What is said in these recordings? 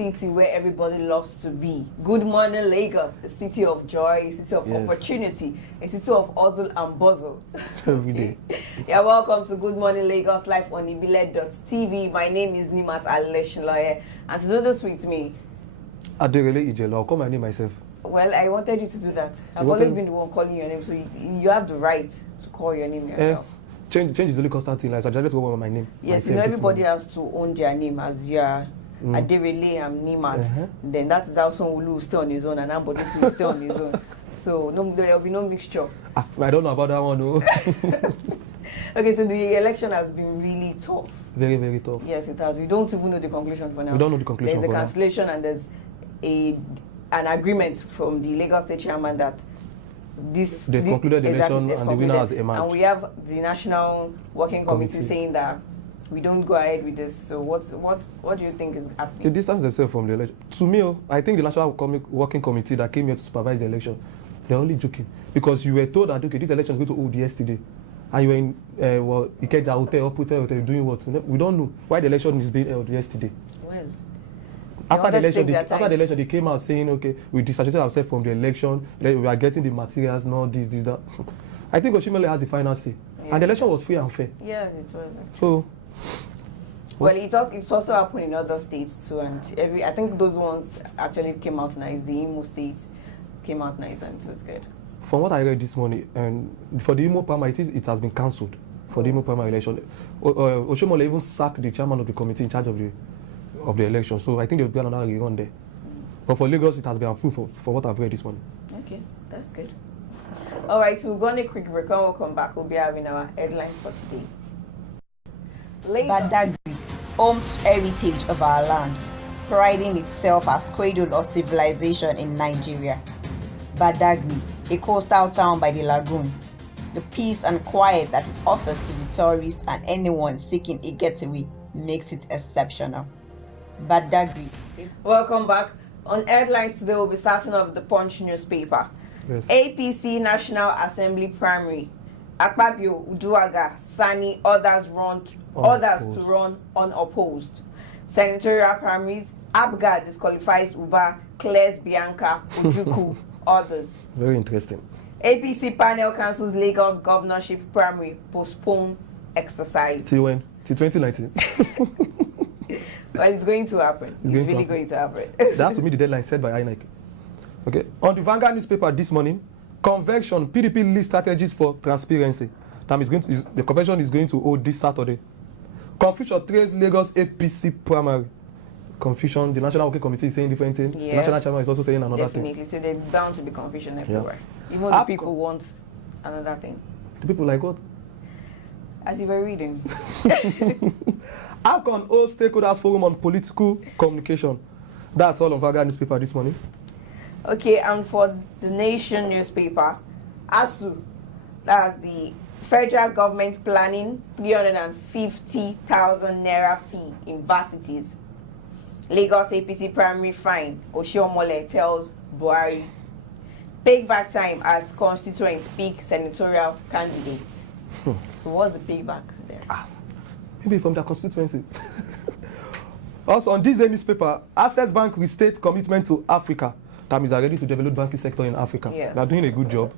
city where everybody loves to be. Good morning, Lagos, a city of joy, a city of opportunity, a city of hustle and bustle. Every day. Yeah, welcome to Good Morning Lagos, live on ibile.tv. My name is Nimat Aleshiloye, and to do this with me, Aderele Ijelo. I'll call my name myself. well, I wanted you to do that. I've always been the one calling your name, so you have the right to call your name yourself. Change is only constant thing. Like, so I just go with my name. Yes, you know, everybody has to own their name as you are. Aderele, I'm Nimat. Then that's how someone will stay on his own, and somebody will stay on his own. So no, there will be no mixture. I don't know about that one, no. Okay, so the election has been really tough. Very, very tough. Yes, it has. We don't even know the conclusion for now. We don't know the conclusion. There's a cancellation and there's an agreement from the Lagos State Chairman that they concluded the election and the winner has emerged. And we have the National Working Committee saying that we don't go ahead with this. So what do you think is happening? They distance themselves from the election. To me, I think the National Working Committee that came here to supervise the election, they're only joking. Because you were told that, okay, this election is going to hold yesterday. And you were in Ikeja Hotel, doing what? We don't know why the election is being held yesterday. Well, after the election, they came out saying, okay, we disassociated ourselves from the election, we are getting the materials, not this, that. I think Oshimole has the final say. Yeah. And the election was free and fair. Yes, it was. So, well, it's also happened in other states too, and I think those ones actually came out nice. The Imo states came out nice, and so it's good. From what I read this morning, and for the Imo primary, it has been cancelled for the Imo primary election. Oshimole even sacked the chairman of the committee in charge of the election, so I think there will be another rerun there. But for Lagos, it has been approved for what I've read this morning. Okay, that's good. All right, so we'll go on a quick break. When we'll come back, we'll be having our headlines for today. Badagry, home to heritage of our land, priding itself as cradle of civilization in Nigeria. Badagry, a coastal town by the lagoon. The peace and quiet that it offers to the tourists and anyone seeking a getaway makes it exceptional. Badagry. Welcome back. On headlines today, we'll be starting off with the Punch newspaper. Yes. APC National Assembly Primary. Akpabio, Uduaga, Sani, others to run unopposed. Senatorial primaries, Abga disqualifies Uba, clears Bianca, Ujuku, others. Very interesting. APC panel cancels Lagos governorship primary, postpone exercise. Till when? Till 2019. Well, it's going to happen. It's really going to happen. They have to meet the deadline set by INEC. Okay. On the Vanguard newspaper this morning, convention, PDP list strategies for transparency. The convention is going to hold this Saturday. Confusion trails Lagos APC primary. Confusion, the National Working Committee is saying different things. Yes, the National Chairman is also saying another thing. Definitely. So there's bound to be confusion everywhere. Yeah. Even the people want another thing. The people like what? As you were reading. APCON holds stakeholders forum on political communication. That's all on Vanguard newspaper this morning. Okay, and for the Nation newspaper, ASU, that's the federal government planning 350,000 naira fee in varsities. Lagos APC primary fine, Oshiomole tells Buhari. Payback time as constituents pick senatorial candidates. So what's the payback there? Maybe from their constituency. Also on this day newspaper, Access Bank restates commitment to Africa. That means they're ready to develop banking sector in Africa. Yes. They're doing a good job.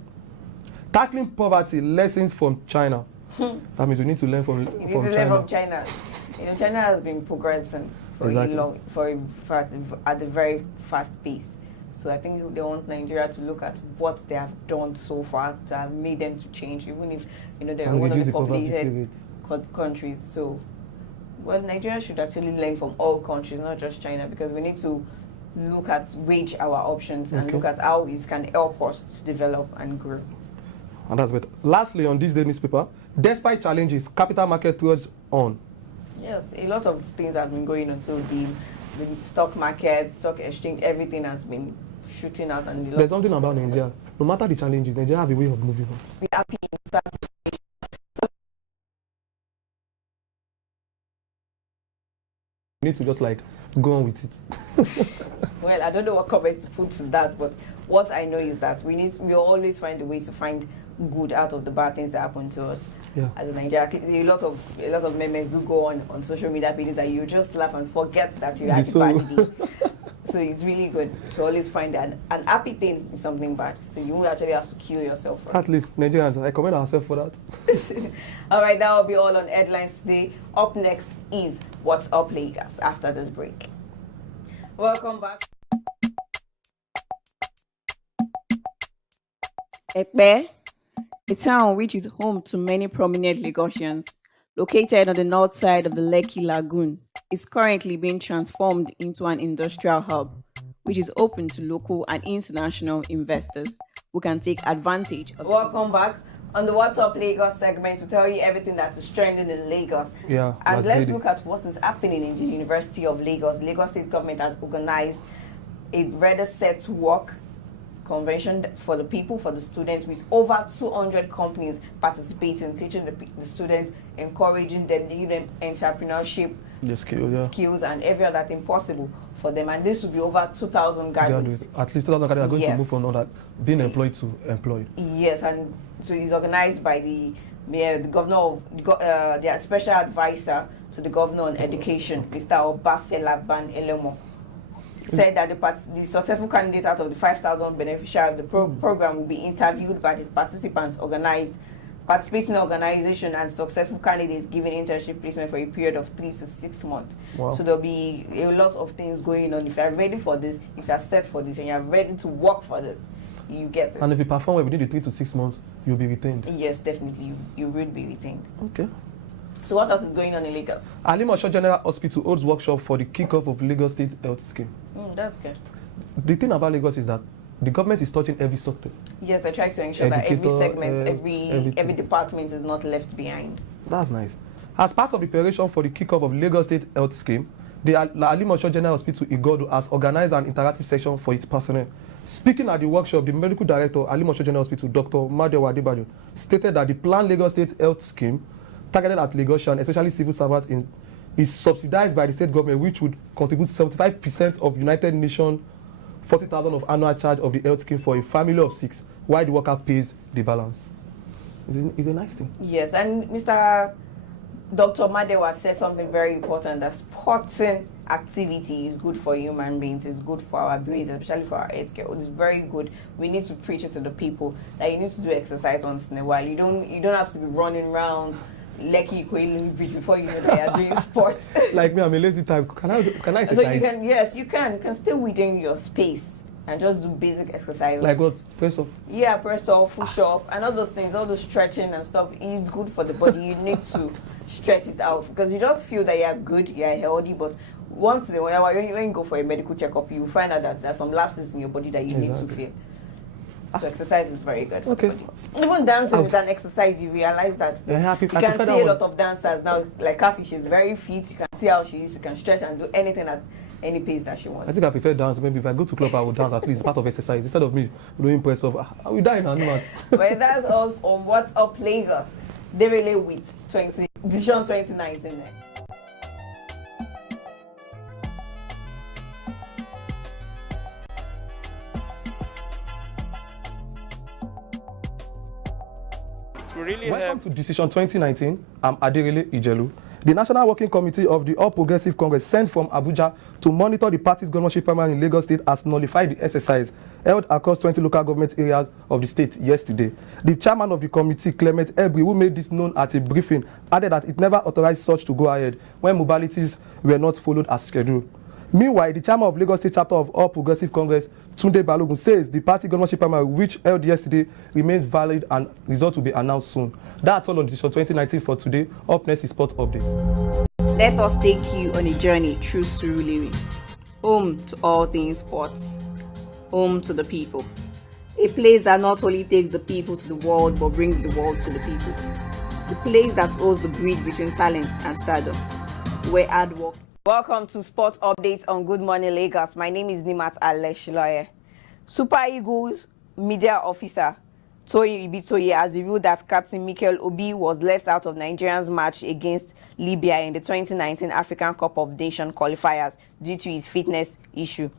Tackling poverty, lessons from China. That means we need to learn from China. You know, China has been progressing for at a very fast pace. So I think they want Nigeria to look at what they have done so far to have made them to change, even if they're one of the populated countries. So, well, Nigeria should actually learn from all countries, not just China, because we need to look at wage our options and look at how it can help us to develop and grow. And that's better. Lastly, on this day newspaper, despite challenges, capital market trudges on. Yes, a lot of things have been going on. So the stock market, stock exchange, everything has been shooting out. And there's something about Nigeria. No matter the challenges, Nigeria have a way of moving on. Be happy in certain situations. We need to just go on with it. Well, I don't know what comments to put to that, but what I know is that we always find a way to find good out of the bad things that happen to us. Yeah. As a Nigerian, a lot of memes do go on social media pages that you just laugh and forget that you had the bad days. So it's really good to always find an happy thing in something bad. So you won't actually have to kill yourself for it. At least Nigerians, I commend ourselves for that. All right, that will be all on headlines today. Up next is What's Up Lagos after this break. Welcome back. Ekpe, a town which is home to many prominent Lagosians, located on the north side of the Lekki Lagoon, is currently being transformed into an industrial hub, which is open to local and international investors who can take advantage of. Welcome back. On the What's Up Lagos segment, we tell you everything that is trending in Lagos. Yeah, and let's look at what is happening in the University of Lagos. Lagos State Government has organized a Ready Set to Work convention for the people, for the students, with over 200 companies participating, teaching the students, encouraging them, giving them entrepreneurship skills and every other thing possible for them. And this will be over 2,000 graduates. At least 2,000 graduates are going to move from that being employed to employed. Yes, and so it's organized by the governor of the special advisor to the governor on education, Mr. Obafela Ban Elemo. Said that the successful candidate out of the 5,000 beneficiaries of the program will be interviewed by the participating organization, and successful candidates given internship placement for a period of 3 to 6 months. Wow. So there'll be a lot of things going on. If you're ready for this, if you're set for this, and you're ready to work for this, you get it. And if you perform well within the 3 to 6 months, you'll be retained. Yes, definitely. You will be retained. Okay. So what else is going on in Lagos? Alimosho General Hospital holds workshop for the kickoff of Lagos State Health Scheme. That's good. The thing about Lagos is that the government is touching every sector. Yes, they try to ensure that every segment, every department is not left behind. That's nice. As part of the preparation for the kickoff of Lagos State Health Scheme, the Alimosho General Hospital Igodo has organized an interactive session for its personnel. Speaking at the workshop, the medical director Alimosho General Hospital, Dr. Madewa Adebayo, stated that the planned Lagos State Health Scheme targeted at Lagosians, especially civil servants, is subsidized by the state government, which would contribute 75% of United Nations 40,000 of annual charge of the health scheme for a family of 6, while the worker pays the balance. It's a nice thing. Yes, and Mr. Dr. Madewa said something very important, that sporting activity is good for human beings, it's good for our brains, especially for our healthcare. It's very good. We need to preach it to the people that you need to do exercise once in a while. You don't have to be running around Lekki Ikoyi Bridge before you know that you're doing sports. Like me, I'm a lazy type. Can I exercise? So you can, yes, you can. You can stay within your space and just do basic exercise. Like what? Press up? Yeah, press up, push up, and all those things, all the stretching and stuff is good for the body. You need to stretch it out because you just feel that you're good, you're healthy, but once in a while, when you go for a medical checkup, you find out that there's some lapses in your body that you need to feel. So exercise is very good for the body. Even dancing is an exercise. You realize that you can see a lot of dancers now, like Kafi, she's very fit. You can see how she is. You can stretch and do anything at any pace that she wants. I think I prefer dance. Maybe if I go to club, I will dance at least part of exercise instead of me doing press up. I will die in a minute. But that's all on What's Up Lagos. Derele with Decision 2019 next. Welcome to Decision 2019. I'm Aderele Ijelu. The National Working Committee of the All Progressive Congress sent from Abuja to monitor the party's governorship primary in Lagos State has nullified the exercise held across 20 local government areas of the state yesterday. The chairman of the committee, Clement Ebri, who made this known at a briefing, added that it never authorized such to go ahead when modalities were not followed as scheduled. Meanwhile, the chairman of Lagos State chapter of All Progressive Congress, Tunde Balogun, says the party governorship primary, which held yesterday, remains valid and results will be announced soon. That's all on Decision 2019 for today. Up next is Sport Updates. Let us take you on a journey through Surulere, home to all things sports, home to the people. A place that not only takes the people to the world, but brings the world to the people. The place that holds the bridge between talent and stardom, where hard work. Welcome to Sport Updates on Good Morning Lagos. My name is Nimat Aleshiloye. Super Eagles media officer Toye Ibitoye has revealed that Captain Mikel Obi was left out of Nigeria's match against Libya in the 2019 African Cup of Nations qualifiers due to his fitness issue.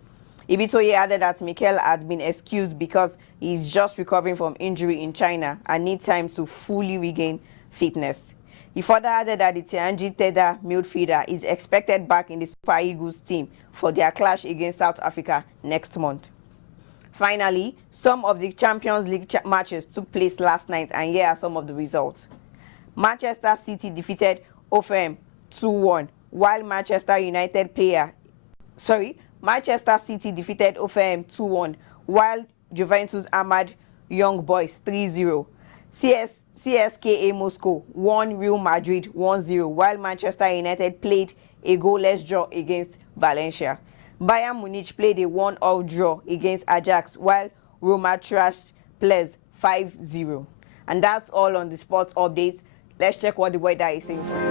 Ibitoye added that Mikel had been excused because he is just recovering from injury in China and needs time to fully regain fitness. He further added that the Tianji Teda midfielder is expected back in the Super Eagles team for their clash against South Africa next month. Finally, some of the Champions League matches took place last night, and here are some of the results. Manchester City defeated Hoffenheim 2-1, while Manchester City defeated Hoffenheim 2-1, while Juventus hammered Young Boys 3-0. CSKA Moscow won Real Madrid 1-0, while Manchester United played a goalless draw against Valencia. Bayern Munich played a 1-1 draw against Ajax, while Roma trashed Plez 5-0. And that's all on the sports updates. Let's check what the weather is saying for you.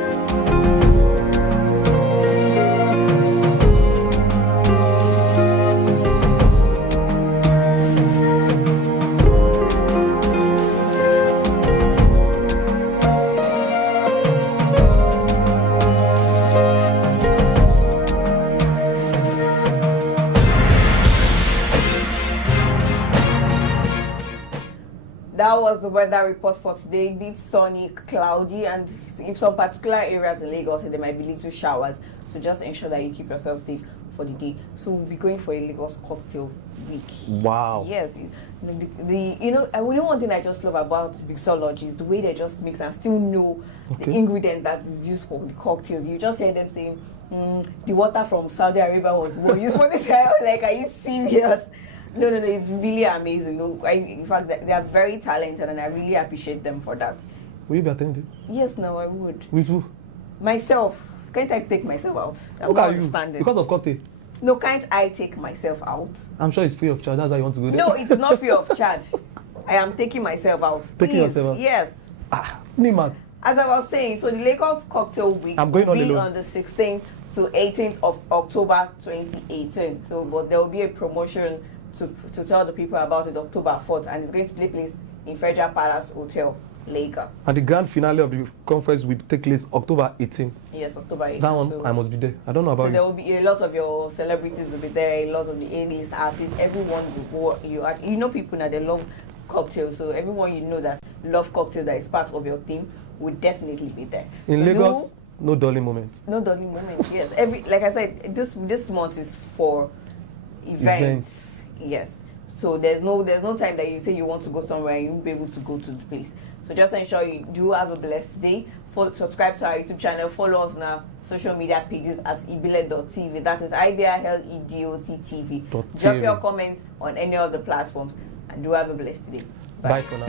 That was the weather report for today. A bit sunny, cloudy, and in some particular areas in Lagos, there might be little showers. So just ensure that you keep yourself safe for the day. So we'll be going for a Lagos cocktail week. Wow. Yes. One thing I just love about mixology is the way they just mix and still know the ingredients that is used for the cocktails. You just hear them saying, the water from Saudi Arabia was used for this. Like, are you serious? No, it's really amazing. In fact, they are very talented, and I really appreciate them for that. Will you be attending? Yes, no, I would. With who? Myself. Can't I take myself out? Look at you. Because of cocktail? No, can't I take myself out? I'm sure it's free of charge. That's why you want to go there. No, it's not free of charge. I am taking myself out. Taking yourself out? Yes. Nimat. As I was saying, so the Lagos Cocktail Week I'm going will be alone. on the 16th to 18th of October 2018. So, but there will be a promotion to tell the people about it October 4th, and it's going to take place in Federal Palace Hotel, Lagos. And the grand finale of the conference will take place October 18th. Yes, October 18th. That one, so I must be there. I don't know about you. there will be a lot of your celebrities will be there, a lot of the A-list artists, everyone will go. You know people now, they love cocktails, so everyone you know that love cocktail that is part of your team will definitely be there. In Lagos, no dulling moment. No dulling moment, yes. Like I said, this month is for events. Yes. So there's no time that you say you want to go somewhere and you won't be able to go to the place. So just ensure you do have a blessed day. Subscribe to our YouTube channel. Follow us on our social media pages at ibile.tv. That is IBILEDOT.TV. Drop your comments on any of the platforms, and do have a blessed day. Bye for now.